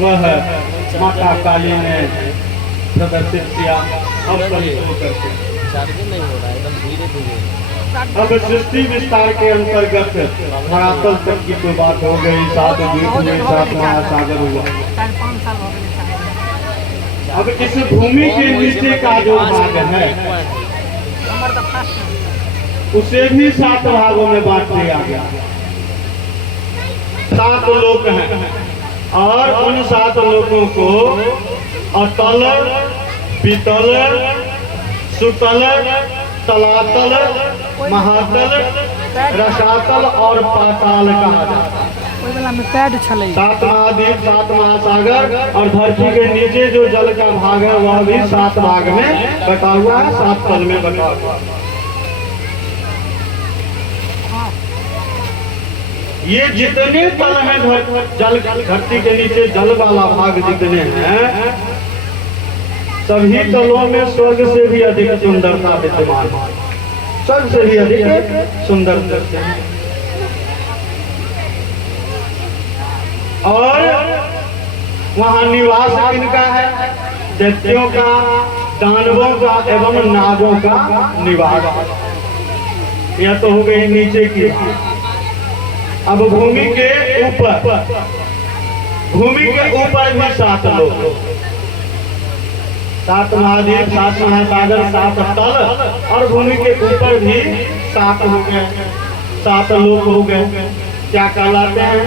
वह माता काली ने प्रदर्शित किया। अब करके नहीं हो रहा है, एकदम धीरे धीरे। अब सृष्टि विस्तार के अंतर्गत धरातल तक की तो बात हो गई, 7 द्वीप हुए, 7 महासागर हुआ। 4-5 साल हो गए। अब इस भूमि के नीचे का जो भाग है हमारे तो फर्स्ट उसे भी 7 भागों में बांट दिया गया। 7 लोक हैं और उन 7 लोकों को अतल, वितल, सुतल, तलातल, महातल, रसातल और पाताल कहा जाता है। कोई वाला में पैड छले 7 महाद्वीप, 7 महासागर और धरती के नीचे जो जल का भाग है वह भी 7 भाग में बटा हुआ है, 7 तल में बटा हुआ है। ये जितने तल हैं जल धरती के नीचे जल वाला भाग जितने हैं सभी तलों में स्वर्ग से भी अधिक सुंदरता विद्यमान है, स्वर्ग से भी अधिक सुंदर है। और वहाँ निवास किनका है? दैत्यों का, दानवों का एवं नागों का निवास। यह तो हो गई नीचे की। अब भूमि के ऊपर भी 7 लोग, 7 महाद्वीप, 7 महासागर, 7 तल और भूमि के ऊपर भी 7 हो गए, 7 लोग हो गए। क्या कहलाते हैं?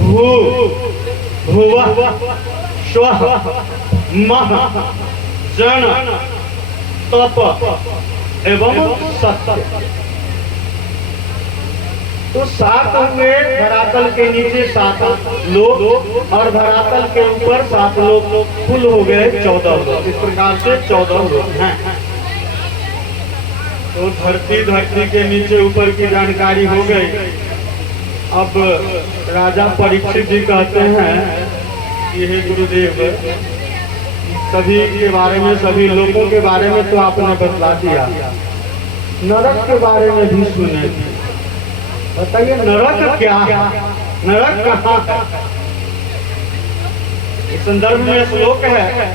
भू, भुवः, स्वः, मः, जन, तप एवं सत्य। तो 7 हुए धरातल के नीचे 7 लोग और धरातल के ऊपर 7 लोग, कुल हो गए 14 लोग। इस प्रकार से 14 लोग हैं। तो धरती के नीचे ऊपर की जानकारी हो गई। अब राजा परीक्षित जी कहते हैं कि हे गुरुदेव, सभी के बारे में, सभी लोगों के बारे में तो आपने बतला दिया, नरक के बारे में भी सुने। बताइए नरक क्या है? नरक कहाँ है? इस संदर्भ में श्लोक है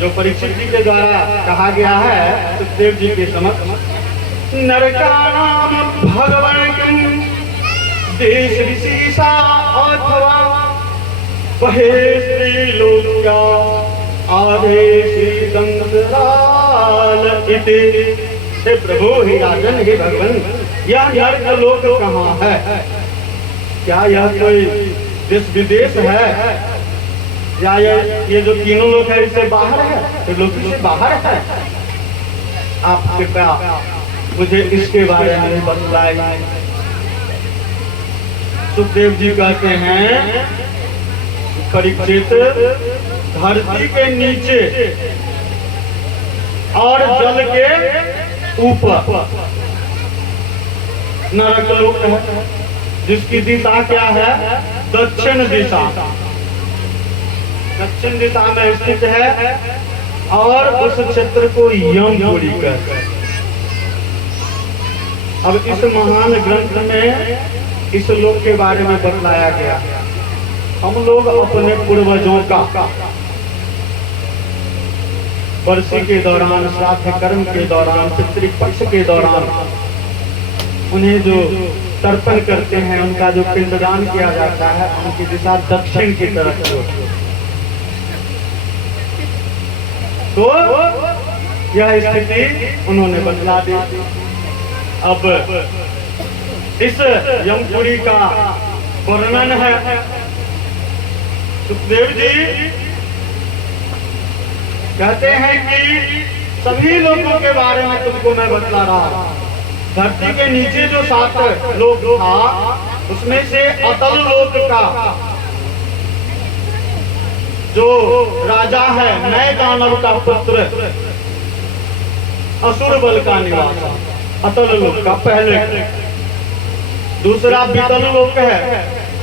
जो परीक्षित जी के द्वारा कहा गया है सुखदेव जी के समक्ष। नरकाणाम भगवान देश विशेषा अथवा वहे श्रीलोक्या आदेशी दंसराल इति। हे प्रभु, हे राजन, हे भगवान, यह नरक लोक कहाँ है? क्या यह कोई देश विदेश है या ये जो तीनों लोग है इससे बाहर है? तो लोग इससे बाहर है। आप कृपया मुझे इसके बारे में बतलाइए। सुखदेव जी कहते हैं परीक्षित, धरती के नीचे और जल के ऊपर नरक लोक है, जिसकी दिशा क्या है? दक्षिण दिशा। दक्षिण दिशा में स्थित है और उस क्षेत्र को यमपुरी कहते हैं। अब इस महान ग्रंथ में इस लोक के बारे में बतलाया गया। हम लोग अपने पूर्वजों का वर्षी के दौरान, श्राद्ध कर्म के दौरान, पितृपक्ष के दौरान उन्हें जो तर्पण करते हैं, उनका जो पिंडदान किया जाता है, उनकी दिशा दक्षिण की तरफ होती है। तो यह स्थिति उन्होंने बतला दी। अब इस यमपुरी का वर्णन है। सुखदेव जी कहते हैं कि सभी लोगों के बारे में तुमको मैं बतला रहा हूं। धरती के नीचे जो 7 लोग था उसमें से अतल लोक का जो राजा है, नए दानव का पुत्र, असुर बल का निवास, अतल लोक का पहले। दूसरा वितल लोक है।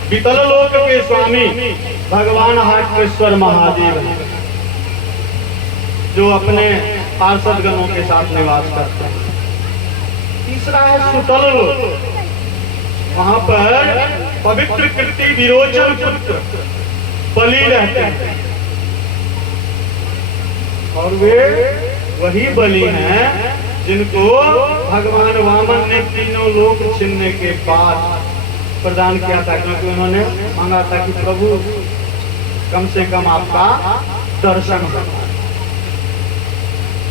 वितल लोक के स्वामी भगवान हाटकेश्वर महादेव हैं, जो अपने पार्षद गणों के साथ निवास करते हैं। तीसरा है सुतल लोक। वहां पर पवित्र कृति विरोचन पुत्र बलि रहते हैं, और वे वही बलि हैं जिनको भगवान वामन ने तीनों लोक छीनने के बाद प्रदान किया था, क्योंकि उन्होंने मांगा था कि प्रभु कम से कम आपका दर्शन हो।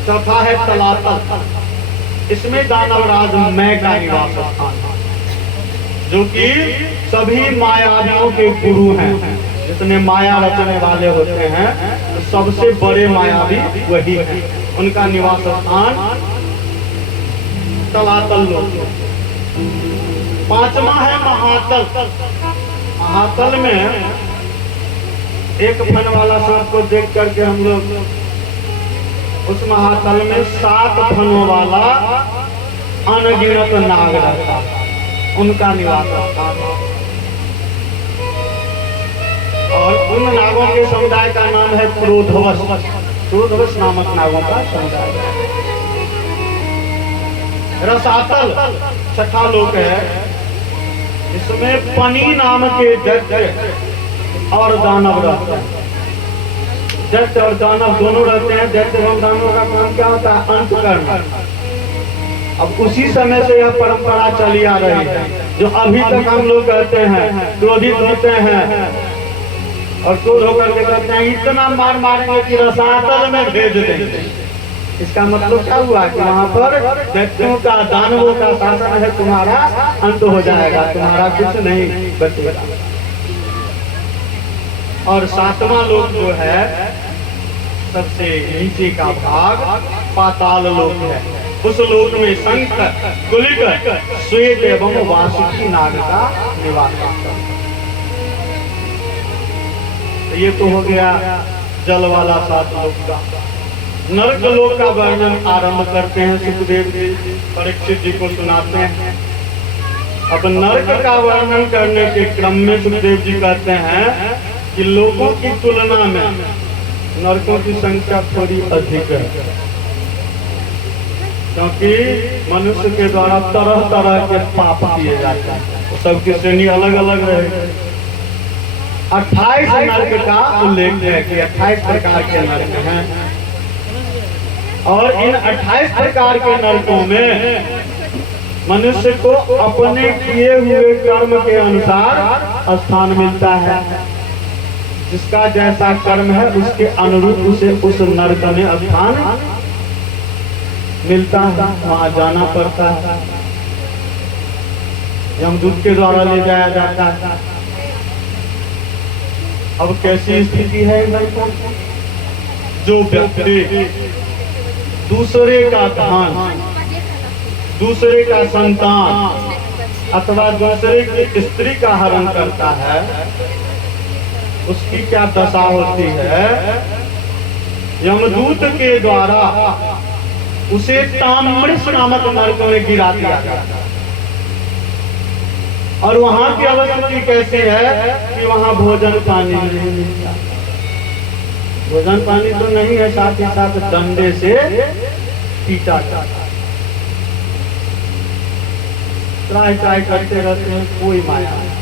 चौथा है तलातल, इसमें दानवराज मैं का निवास स्थान, जो कि सभी मायावियों के गुरु हैं। जितने माया रचने वाले होते हैं तो सबसे बड़े मायावी वही हैं, उनका निवास स्थान तलातल लोक। पांचवा है महातल। महातल में एक फन वाला सांप को देख करके हम लोग उस महातल में 7 फनों वाला अनगिनत नाग रहता, उनका निवास स्थान। और उन नागों के समुदाय का नाम है क्रोधवश। क्रोधवश नामक नागों का समुदाय। रसातल छठा लोक है, इसमें पनी नाम के दैत्य और दानव रहते हैं। दैत्य और दानव दोनों रहते हैं। दैत्य एवं दानव का काम क्या होता है? अंत करना। अब उसी समय से यह परंपरा चली आ रही है, जो अभी तक हम लोग कहते हैं, क्रोधित होते हैं और क्रोध होकर के कहते हैं इतना मार मारेंगे कि रसातल में भेज देंगे। इसका मतलब क्या हुआ कि वहाँ पर दैत्यों का दानवों का शासन है, तुम्हारा अंत हो जाएगा, तुम्हारा कुछ नहीं बचेगा। और 7वां लोक जो है सबसे नीचे का भाग पाताल लोक है। उस लोक में शंख, कुलिक, श्वेत एवं वासुकी नाग का निवास है। ये तो हो गया जल वाला 7 लोक का। नरक लोक का वर्णन आरंभ करते हैं सुखदेव जी, परीक्षित जी को सुनाते हैं। अब नरक का वर्णन करने के क्रम में सुखदेव जी कहते हैं कि लोगों की तुलना में नरकों की संख्या थोड़ी अधिक है, क्योंकि मनुष्य के द्वारा तरह तरह के पाप किए जाते हैं। सबकी श्रेणी अलग अलग रहे। 28 नरक का उल्लेख है कि 28 प्रकार के नरक हैं, और इन 28 प्रकार के नरकों में मनुष्य को अपने किए हुए कर्म के अनुसार स्थान मिलता है। जिसका जैसा कर्म है उसके अनुरूप उसे उस नरक में स्थान मिलता है, वहां जाना पड़ता है। यमदूत के द्वारा ले जाया जाता है। अब कैसी स्थिति है नरकों की? जो व्यक्ति दूसरे का धन, दूसरे का संतान अथवा दूसरे की स्त्री का हरण करता है, उसकी क्या दशा होती है? यमदूत के द्वारा उसे ताम्रस नामक नरक में गिरा दिया जाता है। और वहां की अवस्था कैसी है कि वहां भोजन पानी नहीं मिलता। भोजन पानी तो नहीं है, साथ ही साथ डंडे से पीटा जाता। ट्राई ट्राई करते रहते हैं, कोई माया नहीं।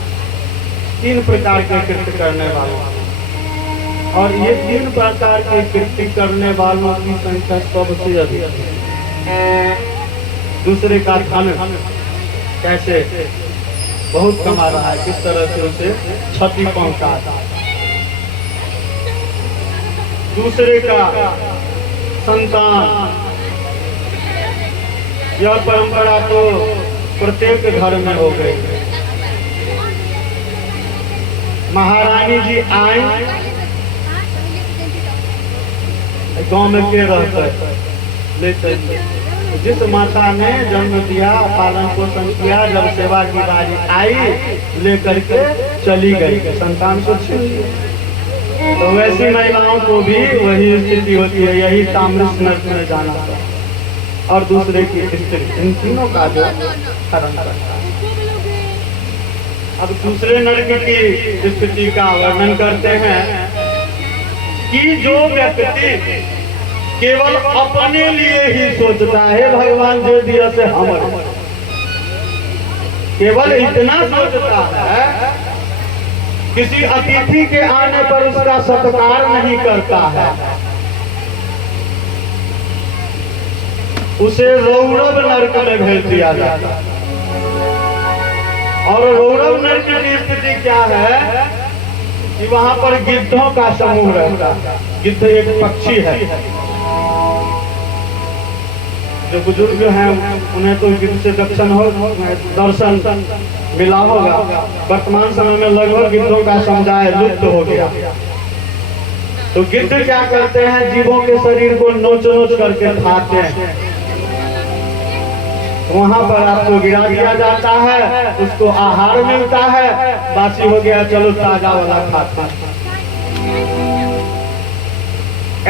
3 प्रकार के कृत्य करने वाले, और ये 3 प्रकार के कृत्य करने वालों की संख्या सबसे अधिक है। दूसरे का धन कैसे बहुत कमा रहा है, किस तरह से उसे क्षति पहुंचा। दूसरे का संतान, यह परंपरा तो प्रत्येक घर में हो गई। महारानी जी आई, गांव में के रहते लेते, जिस माता ने जन्म दिया, पालन पोषण किया, जब सेवा की बारी आई लेकर के चली गई, संतान को छीन लिया। तो वैसी महिलाओं को भी वही स्थिति होती है, यही ताम्रस नरक में जाना था। और दूसरे की स्त्री, इन तीनों का जो हरण करता है। अब दूसरे नरक की स्थिति का वर्णन करते हैं कि जो व्यक्ति केवल अपने लिए ही सोचता है, भगवान जो दिया से हमर, केवल इतना सोचता है किसी अतिथि के आने पर उसका सत्कार नहीं करता है, उसे रौरव नरक में भेज दिया जाता है। और रौरव नरक की स्थिति क्या है कि वहां पर गिद्धों का समूह रहता है। गिद्ध एक पक्षी है। जो बुजुर्ग हैं उन्हें तो गिद्ध से दर्शन मिला होगा। वर्तमान समय में लगभग गिद्धों का समुदाय लुप्त हो गया। तो गिद्ध क्या करते हैं, जीवों के शरीर को नोच नोच करके खाते हैं। वहां पर आपको गिरा दिया जाता है, उसको आहार मिलता है, बासी हो गया चलो ताजा वाला खाता है।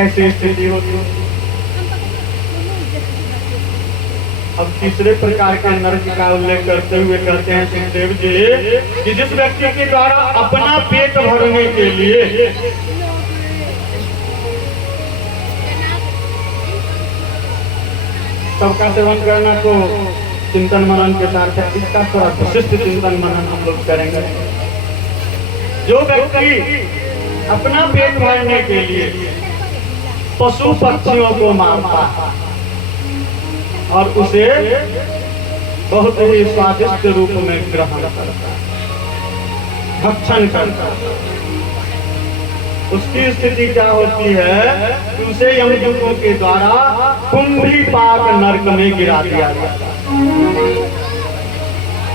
ऐसी स्थिति होती है। अब तीसरे प्रकार के नरक का उल्लेख करते हुए कहते हैं सुखदेव जी कि जिस व्यक्ति के द्वारा अपना पेट भरने के लिए सबका सेवन करना तो चिंतन मनन के साथ है, इसका थोड़ा विशिष्ट चिंतन मनन हम लोग करेंगे। जो व्यक्ति अपना पेट भरने के लिए पशु पक्षियों को मारता है और उसे बहुत ही स्वादिष्ट रूप में ग्रहण करता है, भक्षण करता है, उसकी स्थिति क्या होती है कि उसे यमदूतों के द्वारा कुंभी पाक नरक में गिरा दिया जाता है।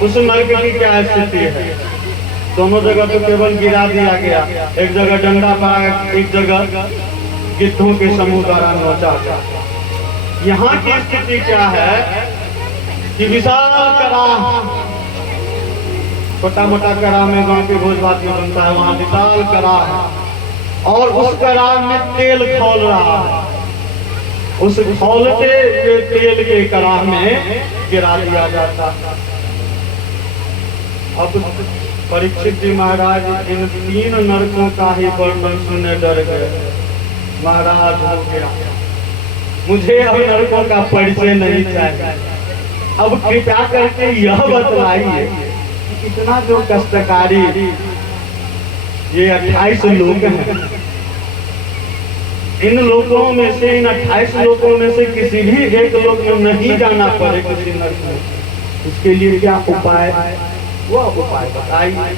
उस नरक की क्या स्थिति है? दोनों जगह तो केवल गिरा दिया गया, एक जगह डंडा पड़ा, एक जगह गिद्धों के समूह द्वारा नोचा गया। यहाँ की स्थिति क्या है कि विशाल कड़ाह, छोटा मोटा कड़ाह में गांव के भोज भात में बनता है, वहाँ विशाल कड़ाह है और उस कड़ाह में तेल खौल रहा है। उस खौलते हुए तेल के कड़ाह में गिरा दिया जाता है। अब परीक्षित जी महाराज इन तीन नरकों का ही वर्णन सुनने डर गए। महाराज हो गया, मुझे अब नरकों का परिचय नहीं चाहिए। अब कृपया करके यह बतलाइए कि इतना जो कष्टकारी ये 28 लोग हैं, इन लोगों में से, इन 28 लोगों में से किसी भी एक लोग में नहीं जाना पड़े किसी नरक में, इसके लिए क्या उपाय, वह उपाय बताइए,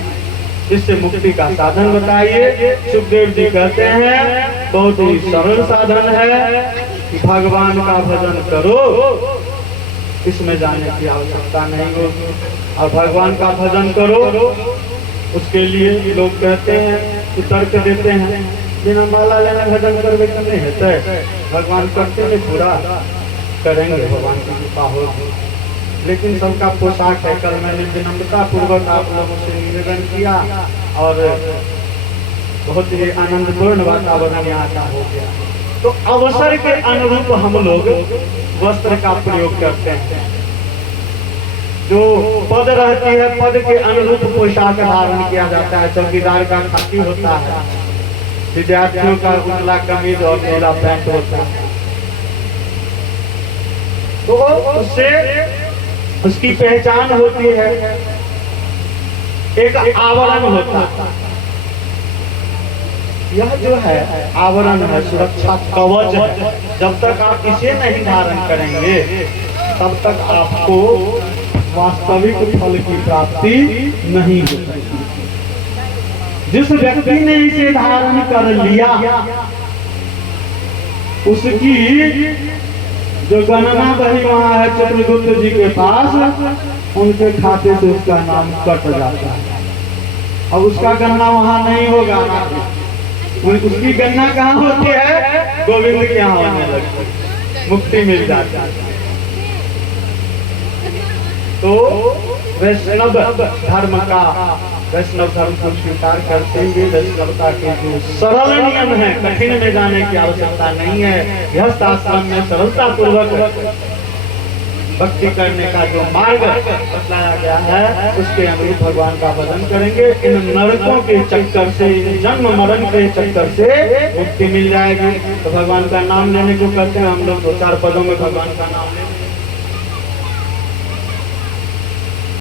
इससे मुक्ति का साधन बताइए। सुखदेव जी कहते हैं बहुत ही सरल साधन है कि भगवान का भजन करो, इसमें जाने की आवश्यकता नहीं होगी। और भगवान का भजन करो, उसके लिए लोग कहते हैं कि तर्क देते हैं बिना माला लेना भजन करवे तो नहीं है, भगवान करते हैं पूरा करेंगे, भगवान की कृपा होगी। लेकिन सबका पोशाक है। कल मैंने विनम्रता पूर्वक आप लोगों से निवेदन किया और बहुत ही आनंदपूर्ण वातावरण यहाँ का हो गया। तो अवसर के अनुरूप हम लोग वस्त्र का प्रयोग करते हैं। जो पद रहती है, पद के अनुरूप पोशाक धारण किया जाता है। चौकीदार का खाकी होता है, विद्यार्थियों का उजला कमीज और नीला पैंट होता है। तो उससे उसकी पहचान होती है, एक आवरण होता है। यह जो है आवरण है, सुरक्षा कवच है। जब तक आप इसे नहीं धारण करेंगे तब तक आपको वास्तविक फल की प्राप्ति नहीं हो सकती। जिस व्यक्ति ने इसे धारण कर लिया उसकी जो गणना बही वहां है चित्रगुप्त जी के पास, उनके खाते से उसका नाम कट जाता है। अब उसका गणना वहां नहीं होगा, उसकी गणना कहाँ होती है? गोविंद के यहाँ होने लगती है, मुक्ति मिल जाती है। तो वैष्णव धर्म का, वैष्णव धर्म को स्वीकार करते हुए वैष्णवता के जो सरल नियम है, कठिन में जाने की आवश्यकता नहीं है। गृहस्थ आश्रम में सरलता पूर्वक भक्ति करने का जो मार्ग बताया गया है, उसके अनुरूप भगवान का भजन करेंगे। इन नरकों के चक्कर से, जन्म मरण के चक्कर से मुक्ति मिल जाएगी। तो भगवान का नाम लेने को कहते हैं हम लोग, 2-4 पदों में भगवान का नाम लेते हैं।